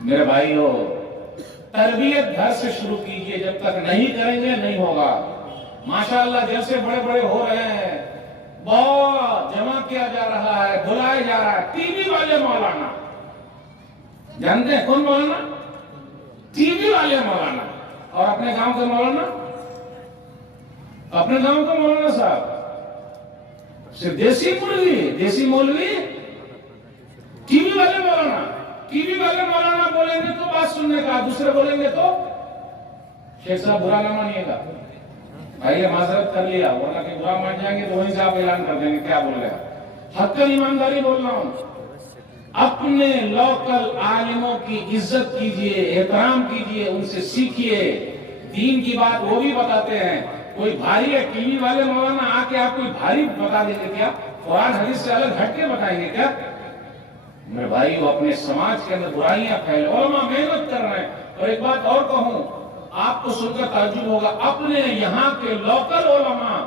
میرے بھائیو، تربیت گھر سے شروع کیجئے، جب تک نہیں کریں گے نہیں ہوگا۔ ماشاءاللہ جلسے بڑے بڑے ہو رہے ہیں، بہت جمع کیا جا رہا ہے، بلائے جا رہا ہے، ٹی وی والے مولانا، جانتے ہیں کون مولانا؟ ٹی وی والے مولانا۔ اور اپنے گاؤں کے مولانا، اپنے گاؤں کے مولانا صاحب صرف دیسی مرغی، دیسی مولوی، ٹی وی والے مولانا۔ ٹی وی والے مولانا بولیں گے تو بات سننے کا، دوسرے بولیں گے تو شیخ صاحب برا نہ مانیے گا، بھائی معذرت کر لیا، ورنہ کہ برا مان جائیں گے تو وہیں سے آپ اعلان کر دیں گے کیا بول رہے ہیں۔ حق ایمانداری بول رہا ہوں، اپنے لوکل عالموں کی عزت کیجئے، احترام کیجئے، ان سے سیکھیے، دین کی بات وہ بھی بتاتے ہیں۔ کوئی بھاری ہے، ٹی وی والے مولانا آ کے آپ کوئی بھاری بتا دیں گے کیا؟ قرآن حدیث سے الگ ہٹ کے بتائیں گے کیا؟ میرے بھائی وہ اپنے سماج کے اندر برائیاں پھیلے، علماء محنت کر رہے ہیں۔ اور ایک بات اور کہوں، آپ کو سن کر تعجب ہوگا، اپنے یہاں کے لوکل علماء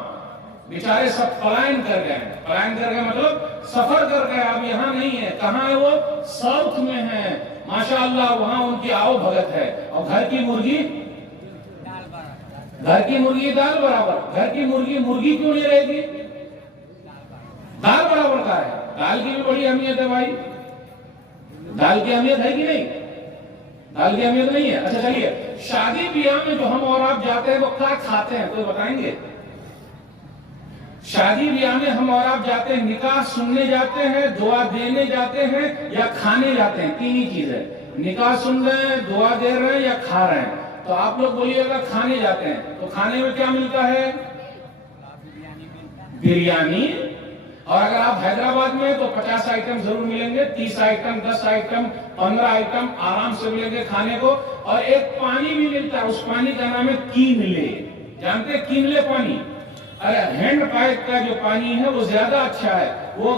بیچارے سب پلائن کر گئے ہیں۔ پلائن کر گئے مطلب سفر کر گئے، اب یہاں نہیں ہے۔ کہاں ہے وہ؟ ساؤتھ میں ہے، ماشاءاللہ وہاں ان کی آؤ بھگت ہے۔ اور گھر کی مرغی دال برابر، گھر کی مرغی کیوں نہیں رہے گی؟ دال برابر کا ہے۔ دال کی بھی بڑی اہمیت ہے بھائی، دال کی اہمیت ہے کہ نہیں؟ دال کی اہمیت نہیں ہے؟ اچھا چلیے، شادی بیاہ میں جو ہم اور آپ جاتے ہیں وہ کیا کھاتے ہیں کوئی بتائیں گے؟ شادی بیاہ میں ہم اور آپ جاتے ہیں، نکاح سننے جاتے ہیں، دعا دینے جاتے ہیں، یا کھانے جاتے ہیں؟ تین ہی چیزیں، نکاح سن رہے ہیں، دعا دے رہے ہیں، یا کھا رہے ہیں۔ تو آپ لوگ بولیے گا کھانے جاتے ہیں، تو کھانے میں کیا ملتا ہے؟ بریانی۔ اور اگر آپ حیدرآباد میں تو 50 آئٹم ضرور ملیں گے، 30 آئٹم، 10 آئٹم، 15 آئٹم آرام سے ملیں گے کھانے کو۔ اور ایک پانی بھی ملتا ہے، اس پانی کا نام ہے کینلے۔ جانتے ہیں کینلے پانی؟ ارے ہینڈ پائپ کا جو پانی ہے وہ زیادہ اچھا ہے۔ وہ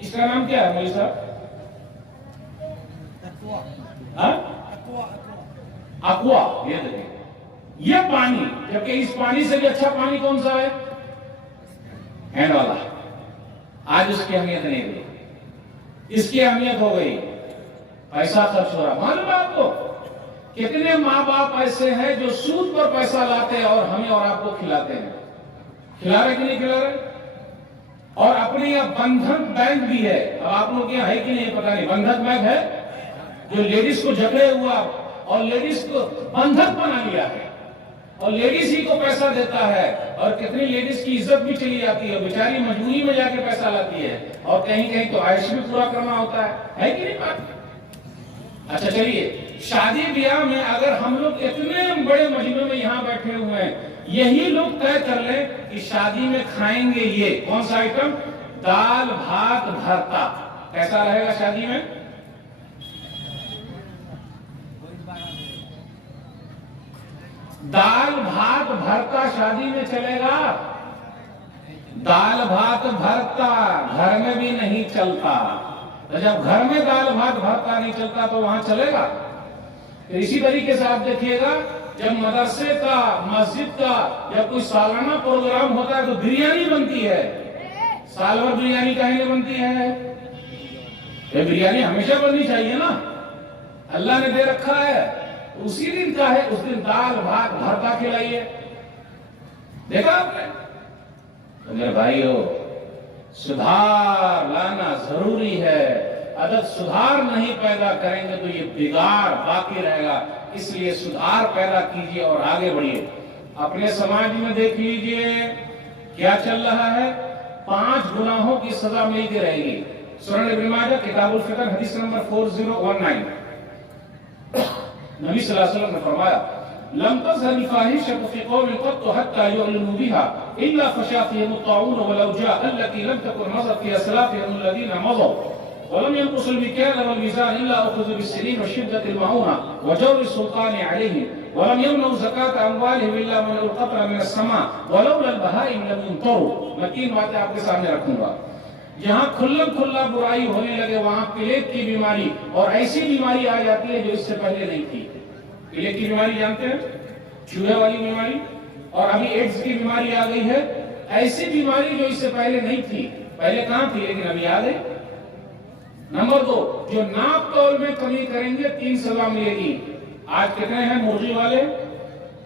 اس کا نام کیا ہے مولوی صاحب؟ اکوا۔ یہ دیکھیں، یہ پانی، جبکہ اس پانی سے بھی اچھا پانی کون سا ہے؟ ہینڈ والا۔ آج اس کی اہمیت نہیں رہی، اس کی اہمیت ہو گئی، پیسہ خرچ ہو رہا۔ معلوم ہے آپ کو کتنے ماں باپ ایسے ہیں جو سود پر پیسہ لاتے ہیں اور ہمیں اور آپ کو کھلاتے ہیں؟ کھلا رہے کہ نہیں کھلا رہے؟ اور اپنے یہاں بندھن بینک بھی ہے، اب آپ لوگ یہاں ہے کہ نہیں پتہ نہیں، بندھن بینک ہے جو لیڈیز کو جھگڑے ہوا اور لیڈیز کو بندھک بنا لیا ہے، اور لیڈیز ہی کو پیسہ دیتا ہے، اور کتنی لیڈیز کی عزت بھی چلی جاتی ہے، بیچاری مجبوری میں جا کے پیسہ لاتی ہے، اور کہیں کہیں تو عائش بھی پورا کرنا ہوتا ہے کہ نہیں بات؟ اچھا چلیے، شادی بیاہ میں اگر ہم لوگ اتنے بڑے مجمع میں یہاں بیٹھے ہوئے ہیں، یہی لوگ طے کر لیں کہ شادی میں کھائیں گے یہ کون سا آئٹم؟ دال بھات بھرتا۔ کیسا رہے گا شادی میں؟ دال بھات بھرتا شادی میں چلے گا؟ دال بھات بھرتا گھر میں بھی نہیں چلتا۔ تو جب گھر میں دال بھات بھرتا نہیں چلتا تو وہاں چلے گا؟ اسی طریقے سے آپ دیکھیے گا، جب مدرسے کا، مسجد کا جب کوئی سالانہ پروگرام ہوتا ہے تو بریانی بنتی ہے۔ سال بھر بریانی کہیں نہیں بنتی ہے؟ یہ بریانی ہمیشہ بننی چاہیے نا، اللہ نے دے رکھا ہے، اسی دن کا ہے، اس دن دال بھات بھرتا کھلائیے۔ دیکھا آپ نے؟ تو میرے بھائیو، سدھار لانا ضروری ہے۔ اگر سدھار نہیں پیدا کریں گے تو یہ بگاڑ باقی رہے گا، اس لیے سدھار پیدا کیجئے اور آگے بڑھیے۔ اپنے سماج میں دیکھ لیجئے کیا چل رہا ہے، 5 گناہوں کی سزا ملتی رہے گی۔ سنن ابن ماجہ کتاب الفطر حدیث نمبر 4019، نبی صلی اللہ علیہ وسلم نے فرمایا، لم تظهر الفاحشة في قوم قط حتى يعلنوا بها إلا فشا فيهم الطاعون والأوجاع التي لم تكن مضت في أسلافهم الذين مضوا ولم ينقصوا المكيال والميزان إلا أخذوا بالسنين وشدة المعونة وجور السلطان عليهم ولم يمنعوا زكاة أموالهم إلا من القطر من السماء ولولا البهائم لم يمطروا۔ میں 3 باتیں آپ کے سامنے رکھوں گا۔ جہاں کھلم کھلا برائی ہونے لگے وہاں پلیگ کی بیماری اور ایسی بیماری آ جاتی ہے جو اس سے پہلے نہیں تھی۔ پلیگ کی بیماری جانتے ہیں؟ چوہے والی بیماری، اور ابھی ایڈز کی بیماری آ گئی ہے، ایسی بیماری جو اس سے پہلے نہیں تھی، پہلے کہاں تھی لیکن ابھی آ گئی۔ نمبر 2، جو ناپ تول میں کمی کریں گے 3 سزا ملے گی۔ آج کتنے ہیں مرغی والے،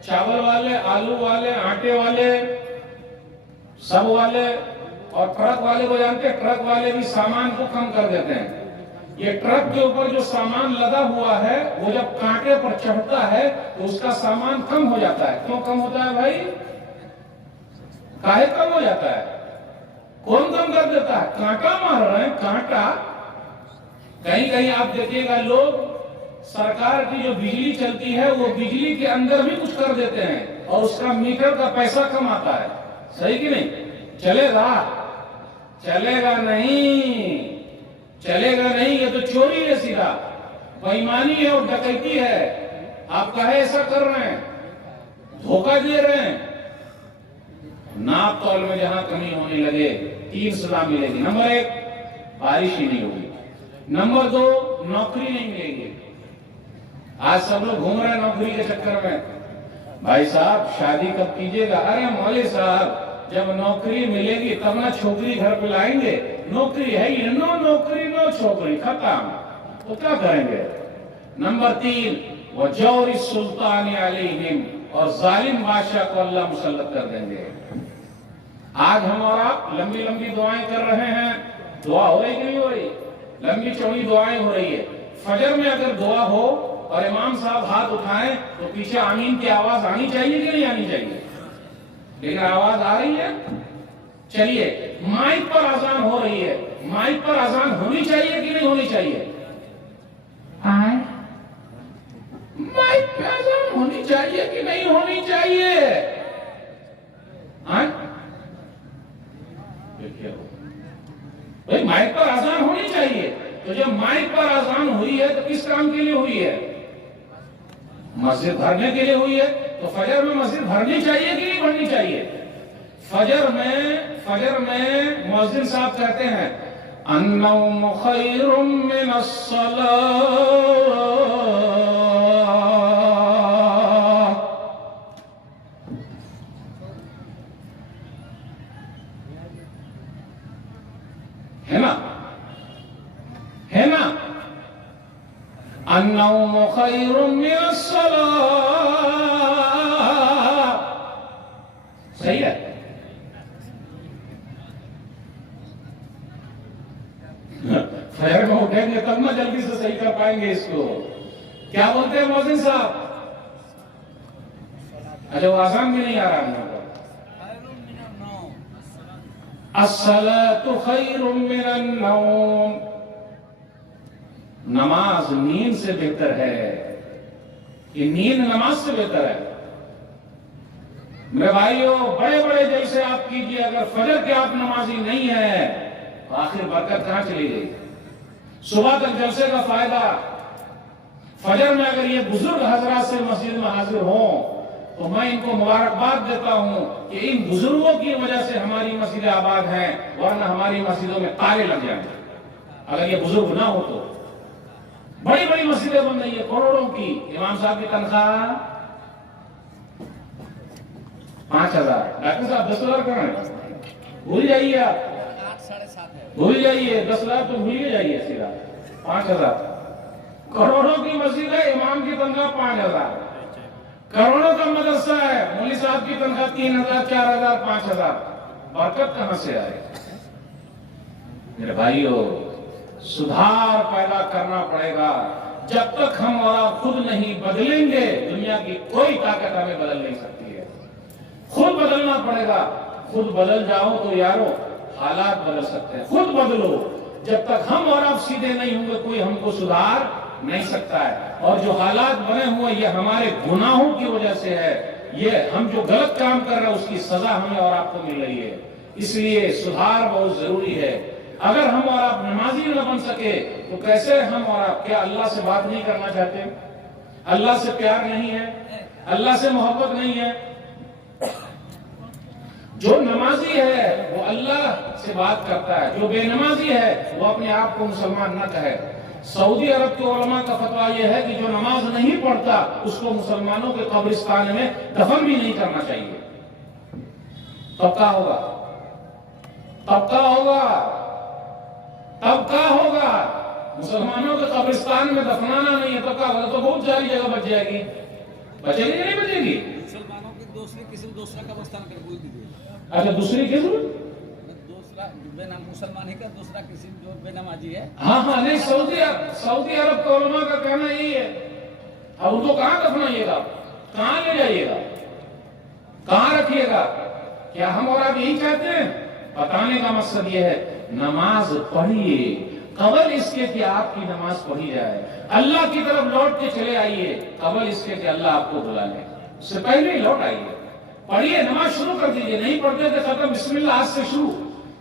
چاول والے، آلو والے، آٹے والے، سب والے، اور ٹرک والے کو جانتے ہیں، ٹرک والے بھی سامان کو کم کر دیتے ہیں۔ یہ ٹرک کے اوپر جو سامان لدا ہوا ہے وہ جب کانٹے پر چڑھتا ہے تو اس کا سامان کم ہو جاتا ہے۔ کیوں کم ہوتا ہے بھائی؟ کاہے کم ہو جاتا ہے؟ کون کم کر دیتا ہے؟ کانٹا مار رہے ہیں، کانٹا۔ کہیں کہیں آپ دیکھیے گا لوگ سرکار کی جو بجلی چلتی ہے وہ بجلی کے اندر بھی کچھ کر دیتے ہیں اور اس کا میٹر کا پیسہ کم آتا ہے۔ صحیح کہ نہیں؟ چلے گا؟ چلے گا نہیں، چلے گا نہیں۔ یہ تو چوری ہے، سیدھا بے ایمانی ہے اور ڈکیتی ہے۔ آپ کہے ایسا کر رہے ہیں، دھوکہ دے رہے ہیں۔ ناپ تول میں جہاں کمی ہونے لگے 3 سزا ملے گی۔ نمبر 1، بارش ہی نہیں ہوگی۔ نمبر 2، نوکری نہیں ملے گی۔ آج سب لوگ گھوم رہے ہیں نوکری کے چکر میں۔ بھائی صاحب شادی کب کیجیے گا؟ ارے مولوی صاحب جب نوکری ملے گی تب نہ چھوکری گھر پہ لائیں گے۔ نوکری ہے ہی نو نوکری نو چھوکری، ختم، تو کیا کریں گے؟ نمبر 3، وجور السلطان علیہم، اور ظالم بادشاہ کو اللہ مسلط کر دیں گے۔ آج ہم اور آپ لمبی لمبی دعائیں کر رہے ہیں، دعا ہو رہی کہ نہیں ہو رہی؟ لمبی چوڑی دعائیں ہو رہی ہے۔ فجر میں اگر دعا ہو اور امام صاحب ہاتھ اٹھائیں تو پیچھے آمین کی آواز آنی چاہیے کہ نہیں آنی چاہیے؟ لیکن آواز آ رہی ہے؟ چلیے مائک پر اذان ہو رہی ہے، مائک پر اذان ہونی چاہیے کہ نہیں ہونی چاہیے؟ مائک پر اذان ہونی چاہیے کہ نہیں ہونی چاہیے؟ بھائی مائک پر اذان ہونی چاہیے، تو جب مائک پر اذان ہوئی ہے تو کس کام کے لیے ہوئی ہے؟ مسجد بھرنے کے لیے ہوئی ہے۔ تو فجر میں مسجد بھرنی چاہیے کہ نہیں بھرنی چاہیے؟ فجر میں مؤذن صاحب کہتے ہیں النوم خیر من الصلاة، ہے نا؟ النوم خیر من الصلاة، صحیح ہے؟ فجر میں اٹھیں گے تب نہ جلدی سے صحیح کر پائیں گے اس کو۔ کیا بولتے ہیں مؤذن صاحب؟ اچھا وہ آسان بھی نہیں آ رہا ہے۔ الصلاة خیر من النوم، نماز نیند سے بہتر ہے۔ یہ نیند نماز سے بہتر ہے۔ میرے بھائیوں بڑے بڑے جلسے آپ کیجئے، اگر فجر کے آپ نمازی نہیں ہیں تو آخر برکت کہاں چلی گئی؟ صبح تک جلسے کا فائدہ، فجر میں اگر یہ بزرگ حضرات سے مسجد میں حاضر ہوں تو میں ان کو مبارکباد دیتا ہوں کہ ان بزرگوں کی وجہ سے ہماری مسجدیں آباد ہیں، ورنہ ہماری مسجدوں میں تالے لگ جائیں گے اگر یہ بزرگ نہ ہو تو۔ بڑی بڑی مسجدیں بن رہی ہیں کروڑوں کی، امام صاحب کی تنخواہ 5,000، ڈاکٹر صاحب 10,000 کریں، بھول جائیے، آپ بھول جائیے 10,000 تو بھول جائیے، سیدھا 5,000۔ کروڑوں کی مسجد ہے، امام کی تنخواہ 5,000۔ کروڑوں کا مدرسہ ہے، مولوی صاحب کی تنخواہ 3,000، 4,000، 5,000۔ برکت کہاں سے آئے؟ میرے بھائیو سدھار پیدا کرنا پڑے گا۔ جب تک ہم اور آپ خود نہیں بدلیں گے دنیا کی کوئی طاقت ہمیں بدل نہیں سکتی ہے۔ خود بدلنا پڑے گا۔ خود بدل جاؤ تو یارو حالات بدل سکتے ہیں۔ خود بدلو۔ جب تک ہم اور آپ سیدھے نہیں ہوں گے کوئی ہم کو سدھار نہیں سکتا ہے۔ اور جو حالات بنے ہوئے یہ ہمارے گناہوں کی وجہ سے ہے۔ یہ ہم جو غلط کام کر رہے ہیں اس کی سزا ہمیں اور آپ کو مل رہی ہے۔ اس لیے سدھار بہت ضروری ہے۔ اگر ہم اور آپ نمازی نہ بن سکے تو کیسے ہم اور آپ، کیا اللہ سے بات نہیں کرنا چاہتے؟ اللہ سے پیار نہیں ہے؟ اللہ سے محبت نہیں ہے؟ جو نمازی ہے وہ اللہ سے بات کرتا ہے، جو بے نمازی ہے وہ اپنے آپ کو مسلمان نہ کہے۔ سعودی عرب کے علماء کا فتویٰ یہ ہے کہ جو نماز نہیں پڑھتا اس کو مسلمانوں کے قبرستان میں دفن بھی نہیں کرنا چاہیے۔ تب کیا ہوگا؟ تب کیا ہوگا؟ تب کیا ہوگا؟ مسلمانوں کے قبرستان میں دفنانا نہیں ہے تو کیا ہوگا؟ تو بہت ساری جگہ بچ جائے گی، بچے گی نہیں بچے گی؟ مسلمانوں کی دوسری کسی دوسرا قبرستان کر کوئی دیجیے. اچھا دوسری قسم دوسرا بے نام مسلمان ہی کا دوسرا کسی جو بے نمازی ہے. ہاں نہیں، سعودی عرب کے علماء کا کہنا یہی ہے. اب ان کو کہاں دفنائیے گا؟ کہاں لے جائیے گا؟ کہاں رکھیے گا؟ کیا ہم اور آپ یہی چاہتے ہیں؟ بتانے کا مقصد یہ ہے نماز پڑھیے قبل اس کے کہ آپ کی نماز پڑھی جائے. اللہ کی طرف لوٹ کے چلے آئیے قبل اس کے کہ اللہ آپ کو بلا لے. اس سے پہلے ہی لوٹ آئیے، پڑھیے، نماز شروع کر دیجئے. نہیں پڑھتے تو ختم، بسم اللہ آج سے شروع.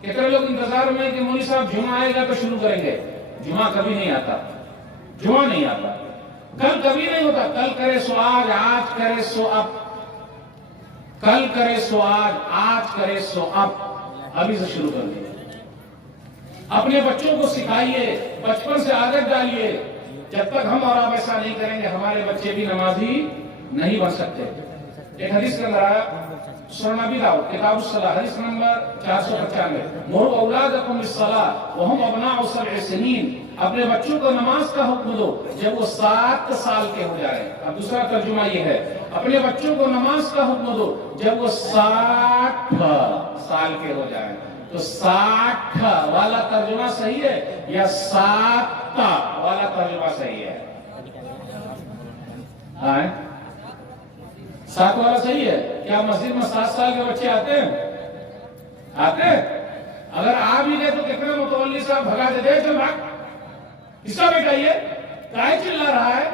کتنے لوگ انتظار میں کہ مولوی صاحب جمعہ آئے گا تو شروع کریں گے. جمعہ کبھی نہیں آتا، جمعہ نہیں آتا، کل کبھی نہیں ہوتا. کل کرے سو آج، آج کرے سو اب. کل کرے سو آج کرے سو اب. ابھی سے شروع کر دیں. اپنے بچوں کو سکھائیے، بچپن سے عادت ڈالیے. جب تک ہم اور آپ ایسا نہیں کریں گے ہمارے بچے بھی نمازی نہیں بن سکتے. ایک حدیث کے اندر آیا سنن ابی داؤد کتاب الصلاۃ حدیث نمبر 495 مروا اولادکم بالصلاۃ وهم ابناء 7 سنین. اپنے بچوں کو نماز کا حکم دو جب وہ 7 سال کے ہو جائیں. اب دوسرا ترجمہ یہ ہے اپنے بچوں کو نماز کا حکم دو جب وہ 60 سال کے ہو جائیں. تو 60 والا ترجمہ صحیح ہے یا 7 والا ترجمہ صحیح ہے؟ 7 والا صحیح ہے. کیا مسجد میں 7 سال کے بچے آتے ہیں؟ آتے ہیں؟ اگر آ بھی گئے تو کتنے متولی صاحب بھگا دے چل بھاگ حصہ بیٹھائیے، کائے چلا رہا ہے.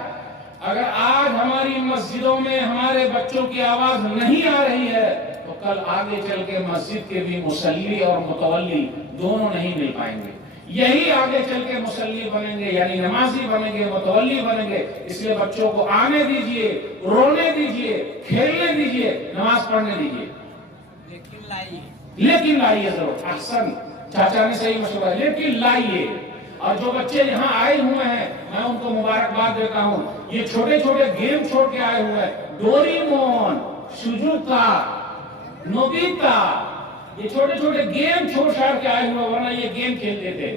اگر آج ہماری مسجدوں میں ہمارے بچوں کی آواز نہیں آ رہی ہے تو کل آگے چل کے مسجد کے بھی مصلی اور متولی دونوں نہیں مل پائیں گے. یہی آگے چل کے مصلی بنیں گے، یعنی نمازی بنیں گے، متولی بنیں گے. اس لیے بچوں کو آنے دیجئے، رونے دیجئے، کھیلنے دیجئے، نماز پڑھنے دیجئے، لیکن لائیے ضرور. احسن، چاچا نے صحیح مشورہ، لیکن لائیے. اور جو بچے یہاں آئے ہوئے ہیں میں ان کو مبارکباد دیتا ہوں. یہ چھوٹے چھوٹے گیم چھوڑ کے آئے ہوئے ہیں. ڈوریمون، شجوکا، نوبیتا، یہ چھوٹے چھوٹے گیم چھوڑ چھاڑ کے آئے ہوئے، ورنہ یہ گیم کھیلتے تھے.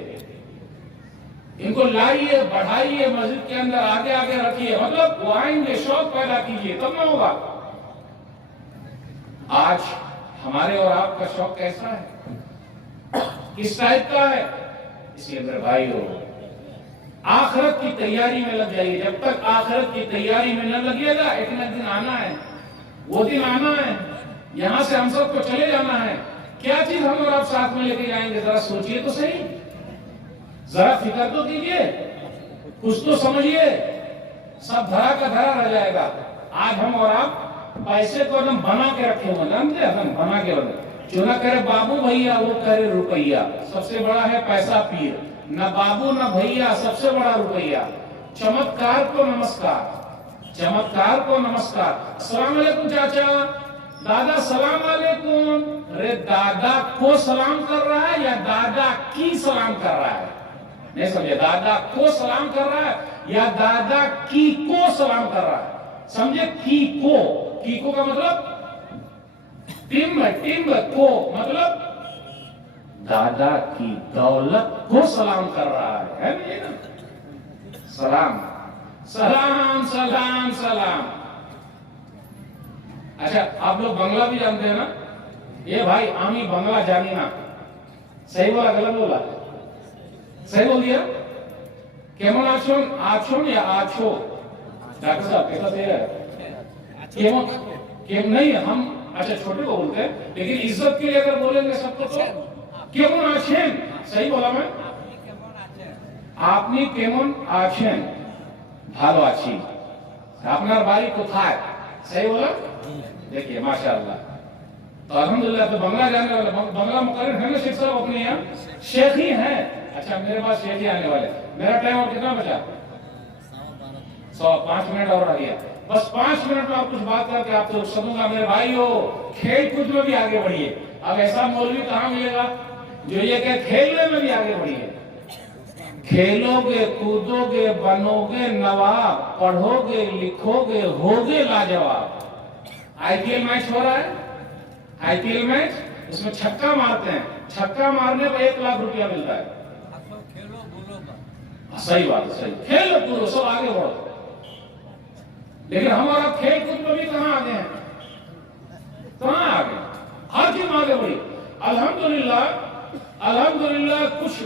ان کو لائیے، بڑھائیے، مسجد کے اندر آگے آگے رکھیے. مطلب وہ آئیں گے، شوق پیدا کیجیے تب نہ ہوگا. آج ہمارے اور آپ کا شوق کیسا ہے؟ کس ٹائپ کا ہے؟ اس لیے میرے بھائیو آخرت کی تیاری میں لگ جائیے. جب تک آخرت کی تیاری میں نہ لگیے گا ایک نہ دن آنا ہے. وہ دن آنا ہے، یہاں سے ہم سب کو چلے جانا ہے. کیا چیز ہم اور آپ ساتھ میں لے کے جائیں گے؟ ذرا سوچئے تو صحیح، ذرا فکر تو کیجئے، کچھ تو سمجھیے. سب دھرا کا دھرا رہ جائے گا. آج ہم اور آپ پیسے کو ہم بنا کے رکھے ہوئے، جانتے ہیں ہم بنا کے رکھے. جو نہ کرے بابو بھیا وہ کرے روپیہ. سب سے بڑا ہے پیسہ پیر. نہ بابو نہ بھیا، سب سے بڑا روپیہ. چمتکار کو نمسکار، چمتکار کو نمسکار. السلام علیکم چاچا، دادا سلام علیکم. ارے دادا کو سلام کر رہا ہے یا دادا کی سلام کر رہا ہے؟ نہیں سمجھے؟ دادا کو سلام کر رہا ہے یا دادا کی کو سلام کر رہا ہے؟ سمجھے؟ کی کو کا مطلب ٹیم کو مطلب دادا کی دولت کو سلام کر رہا ہے نا؟ سلام سلام سلام سلام. اچھا آپ لوگ بنگلہ بھی جانتے ہیں نا؟ یہ بھائی آمی بنگلہ جانی نا. صحیح بولا غلط بولا؟ صحیح بول دیا. کیمون آچھون یا آچھو؟ ڈاکٹر صاحب کیسا صحیح ہے؟ کیم نہیں ہم اچھا چھوٹے کو بولتے ہیں لیکن عزت کے لیے اگر بولیں گے سب کو تو کیمون آچھین. صحیح بولا میں؟ আপনি কেমন আছেন? ভালো আছি. আপনার বাড়ি কোথায়? صحیح بولا؟ دیکھیے ماشاءاللہ. تو الحمدللہ تو بنگلہ جانے والے بنگلہ مقرر ہیں نا شیخ صاحب اپنے یہاں؟ شیخ ہی ہیں. اچھا میرے پاس شیخ ہی آنے والے. میرا ٹائم اور کتنا بچا؟ 5 منٹ اور رہ گیا. بس 5 منٹ میں آپ کچھ بات کر کے آپ سے رخصت دوں گا. میرے بھائیو کھیل کود میں بھی آگے بڑھیے. اب ایسا مولوی کہاں ملے گا جو یہ کہ کھیلنے میں بھی آگے بڑھیے. کھیلو گے، کودو گے، بنو گے نواب، پڑھو گے، لکھو گے، ہوگے لاجواب. آئی پی ایل میچ ہو رہا ہے، آئی پی ایل میچ، اس میں چھکا مارتے ہیں. چھکا مارنے پر 1 لاکھ روپیہ ملتا ہے. صحیح بات ہے، صحیح کھیل کود سب آگے بڑھو، لیکن ہمارا کھیل کود میں بھی کہاں آگے ہیں؟ کہاں آگے؟ ہر چیز آگے بڑھی۔ الحمدللہ کچھ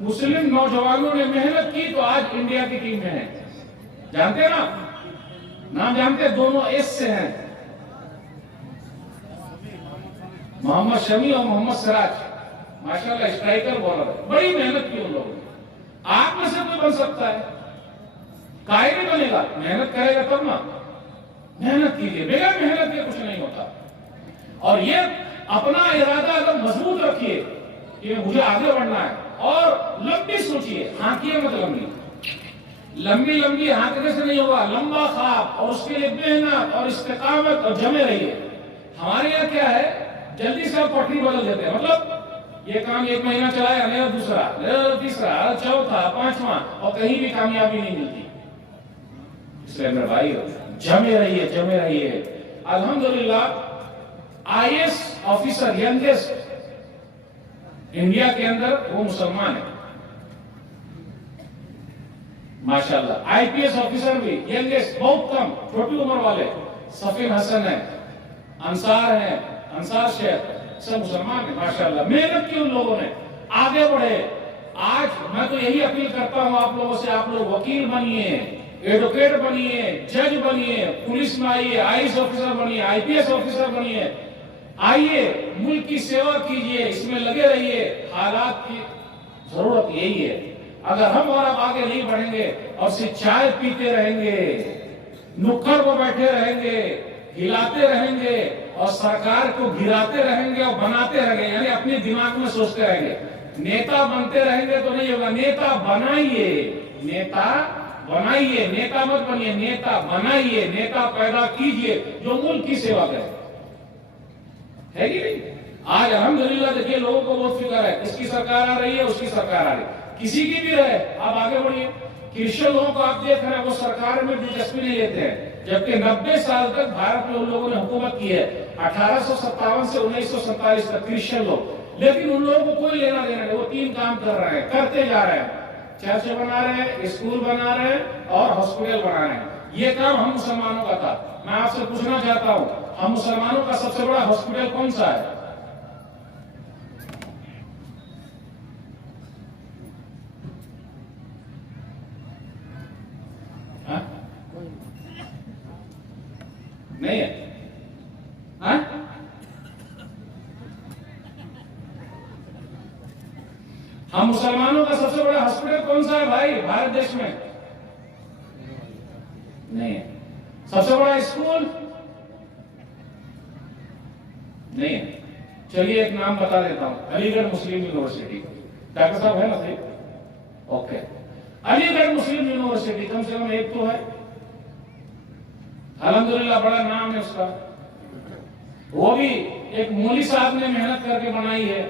مسلم نوجوانوں نے محنت کی تو آج انڈیا کی ٹیم میں ہے۔ جانتے ہیں نا؟ نام جانتے ہیں؟ دونوں ایس سے ہیں، محمد شمی اور محمد سراج، ماشاءاللہ اسٹرائکر بالر ہے، بڑی محنت کی ان لوگوں نے۔ آپ میں سے کوئی بن سکتا ہے؟ کائے نہیں بنے گا، محنت کرے گا تب نا۔ محنت کیجیے، بغیر محنت کے کچھ نہیں ہوتا۔ اور یہ اپنا ارادہ اگر مضبوط رکھیے کہ مجھے آگے بڑھنا ہے، اور لمبی سوچیے، ہانکیے مت لمبی ہانکنے سے نہیں ہوگا، لمبا خواب اور اس کے لیے محنت اور استقامت اور جمے رہیے۔ ہمارے یہاں کیا ہے، جلدی سے آپ پٹری بدل دیتے ہیں، مطلب یہ کام 1 مہینہ چلایا، نیا دوسرا، نیا تیسرا، چوتھا، پانچواں، اور کہیں بھی کامیابی نہیں ملتی۔ اس لیے میرے بھائی جمے رہیے۔ الحمدللہ آئی ایس آفیسر ینگسٹ انڈیا کے اندر وہ مسلمان ہے، ماشاءاللہ۔ آئی پی ایس آفیسر بھی ینگسٹ، بہت کم، چھوٹی عمر والے، سفین حسن ہے، انصار شیخ، سب مسلمان ہیں، ماشاءاللہ۔ محنت کی ان لوگوں نے، آگے بڑھے۔ آج میں تو یہی اپیل کرتا ہوں آپ لوگوں سے، آپ لوگ وکیل بنیے، ایڈوکیٹ بنیے، جج بنیے، پولیس میں آئیے، آئی ایس آفیسر بنیے، آئی پی ایس آفیسر بنیے، آئیے ملک کی سیوا کیجیے، اس میں لگے رہیے۔ حالات کی ضرورت یہی ہے۔ اگر ہم اور آپ آگے نہیں بڑھیں گے اور صرف چائے پیتے رہیں گے، نکڑ پر بیٹھے رہیں گے، ہلاتے رہیں گے اور سرکار کو گراتے رہیں گے اور بناتے رہیں گے، یعنی اپنے دماغ میں سوچتے رہیں گے، نیتا بنتے رہیں گے تو نہیں ہوگا۔ نیتا بنائیے، نیتا مت بنیے، نیتا بنائیے، نیتا پیدا کیجئے جو ملک کی سیوا کرے، ہے کہ نہیں؟ آج الحمدللہ دیکھیے لوگوں کو بہت فکر ہے، اس کی سرکار آ رہی ہے، اس کی سرکار آ رہی ہے، کسی کی بھی رہے، آپ آگے بڑھیے۔ کرسچن لوگوں کو آپ دیکھ رہے ہیں، وہ سرکار میں دلچسپی نہیں لیتے ہیں، جبکہ 90 سال تک بھارت میں ان لوگوں نے حکومت کی ہے، 1857 سے 1947 تک کرسچن لوگ، لیکن ان لوگوں کو کوئی لینا دینا نہیں، وہ 3 کام کر رہے ہیں، کرتے جا رہے ہیں، چرچ بنا رہے ہیں، اسکول بنا رہے ہیں اور ہاسپٹل بنا رہے ہیں۔ یہ کام ہم مسلمانوں کا تھا۔ میں آپ سے پوچھنا چاہتا ہوں، ہم مسلمانوں کا سب سے بڑا ہاسپٹل کون سا ہے؟ نہیں ہے؟ ہم مسلمانوں کا سب سے بڑا ہاسپٹل کون سا ہے بھائی بھارت دیش میں؟ نہیں ہے۔ سب سے بڑا اسکول نہیں ہے۔ چلیے ایک نام بتا دیتا ہوں، علی گڑھ مسلم یونیورسٹی۔ ڈاکٹر صاحب ہے نا؟ صحیح، اوکے۔ علی گڑھ مسلم یونیورسٹی کم سے کم ایک تو ہے، الحمدللہ بڑا نام ہے اس کا، وہ بھی ایک مولوی صاحب نے محنت کر کے بنائی ہے،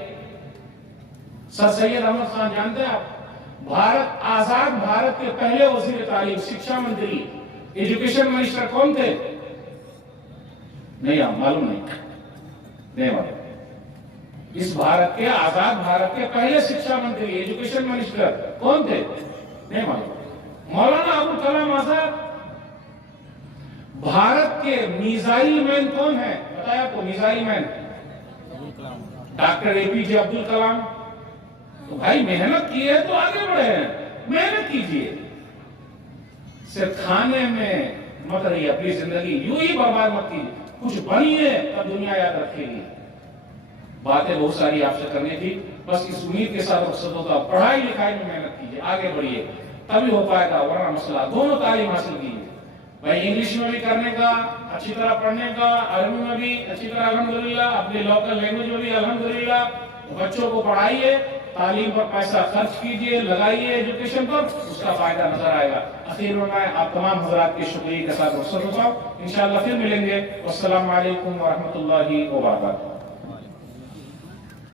سر سید احمد خان۔ جانتے ہیں آپ بھارت آزاد بھارت کے پہلے وزیر تعلیم، شکشا منتری، ایجوکیشن منسٹر کون تھے؟ نہیں، معلوم نہیں معلوم۔ اس بھارت کے آزاد بھارت کے پہلے شکشا منتری، ایجوکیشن منسٹر کون تھے؟ نہیں معلوم۔ مولانا ابوالکلام آزاد۔ بھارت کے میزائل مین کون ہے بتایا آپ کو؟ میزائل مین ڈاکٹر اے پی جے عبد الکلام۔ تو بھائی محنت کی ہے تو آگے بڑھے ہیں، محنت کیجئے، صرف کھانے میں مت رہیے، اپنی زندگی یوں ہی برباد مت کیجئے، کچھ بنیے تب دنیا یاد رکھے گی۔ باتیں بہت ساری آپ سے کرنی تھی، بس اس امید کے ساتھ مقصد ہوتا، پڑھائی لکھائی میں محنت کیجئے، آگے بڑھیے، تبھی ہو پائے گا، ورنہ مسئلہ۔ دونوں تعلیم حاصل کیجئے بھائی، انگلش میں بھی کرنے کا، اچھی طرح پڑھنے کا، عربی میں بھی اچھی طرح الحمدللہ، اپنی لوکل لینگویج میں بھی الحمدللہ۔ بچوں کو پڑھائیے، تعلیم پر پیسہ خرچ کیجئے، لگائیے ایجوکیشن پر، اس کا فائدہ نظر آئے گا۔ اخیر میں میں آپ تمام حضرات کے شکریہ کے ساتھ رخصت ہوتا ہوں، انشاءاللہ پھر ملیں گے۔ والسلام علیکم ورحمۃ اللہ وبرکاتہ۔